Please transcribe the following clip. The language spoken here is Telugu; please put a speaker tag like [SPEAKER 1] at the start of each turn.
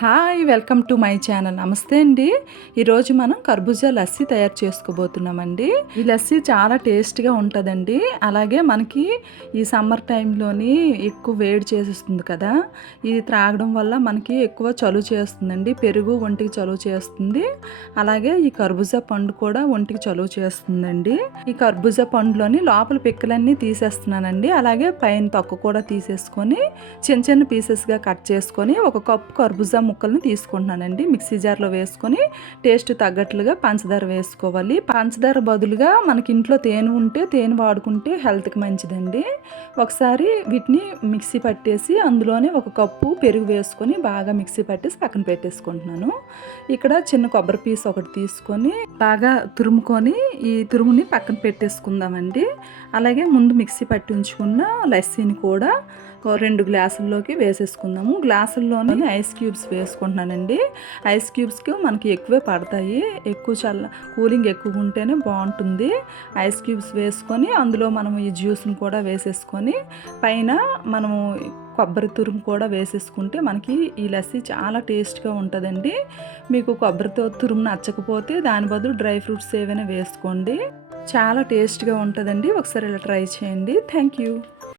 [SPEAKER 1] Hi welcome to my channel. నమస్తే అండి. ఈరోజు మనం కర్బూజా లస్సీ తయారు చేసుకోబోతున్నామండి. ఈ లస్సీ చాలా టేస్ట్గా ఉంటుందండి. అలాగే మనకి ఈ సమ్మర్ టైంలోని ఎక్కువ వేడి చేసేస్తుంది కదా ఇది త్రాగడం వల్ల మనకి ఎక్కువ చలువ చేస్తుందండి. పెరుగు ఒంటికి చలువ చేస్తుంది. అలాగే ఈ కర్బూజా పండు కూడా ఒంటికి చలువ చేస్తుందండి. ఈ కర్బూజా పండులోని లోపల పిక్కలన్నీ తీసేస్తున్నానండి. అలాగే పైన తొక్క కూడా తీసేసుకొని చిన్న చిన్న పీసెస్గా కట్ చేసుకొని ఒక కప్పు కర్బూజా ముక్కల్ని తీసుకుంటున్నానండి. మిక్సీ జార్లో వేసుకొని టేస్ట్ తగ్గట్లుగా పంచదార వేసుకోవాలి. పంచదార బదులుగా మనకి ఇంట్లో తేనె ఉంటే తేనె వాడుకుంటే హెల్త్కి మంచిదండి. ఒకసారి వీటిని మిక్సీ పట్టేసి అందులోనే ఒక కప్పు పెరుగు వేసుకొని బాగా మిక్సీ పట్టేసి పక్కన పెట్టేసుకుంటున్నాను. ఇక్కడ చిన్న కొబ్బరి పీస్ ఒకటి తీసుకొని బాగా తురుముకొని ఈ తురుముని పక్కన పెట్టేసుకుందామండి. అలాగే ముందు మిక్సీ పట్టి ఉంచుకున్న లస్సీని కూడా రెండు గ్లాసుల్లోకి వేసేసుకుందాము. గ్లాసుల్లోనే ఐస్ క్యూబ్స్ వేసుకుంటున్నానండి. ఐస్ క్యూబ్స్కి మనకి ఎక్కువే పడతాయి. ఎక్కువ చల్ల కూలింగ్ ఎక్కువ ఉంటేనే బాగుంటుంది. ఐస్ క్యూబ్స్ వేసుకొని అందులో మనం ఈ జ్యూస్ని కూడా వేసేసుకొని పైన మనము కొబ్బరి తురుము కూడా వేసేసుకుంటే మనకి ఈ లస్సీ చాలా టేస్ట్గా ఉంటుందండి. మీకు కొబ్బరితో తురుము నచ్చకపోతే దాని బదులు డ్రై ఫ్రూట్స్ ఏవైనా వేసుకోండి. చాలా టేస్ట్గా ఉంటుందండి. ఒకసారి ఇలా ట్రై చేయండి. Thank you